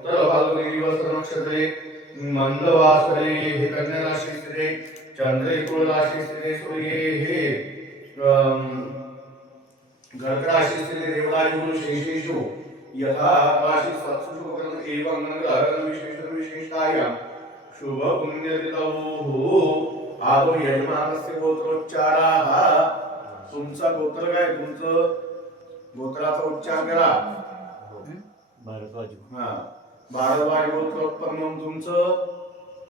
उत्तरफाल्गुनीदिवसनक्षत्रे मन्दवासरे कन्याराशिस्थिते चन्द्रे कुलराशिस्थिते सूर्येः गर्गराशिस्थिते देवतायुः शेषेषु यथा राशि सत्सुषु उपकरण एवं ग्रहण विशेष विशेषतायां। शुभ पुण्यऋतवोः आदौ यजमानस्य गोत्रोच्चाराः। तुमचा गोत्र काय? तुमचं गोत्राचा उच्चार करा। भारद्वाज. हा. भारद्वाज गोत्रोत्पन्न तुमचं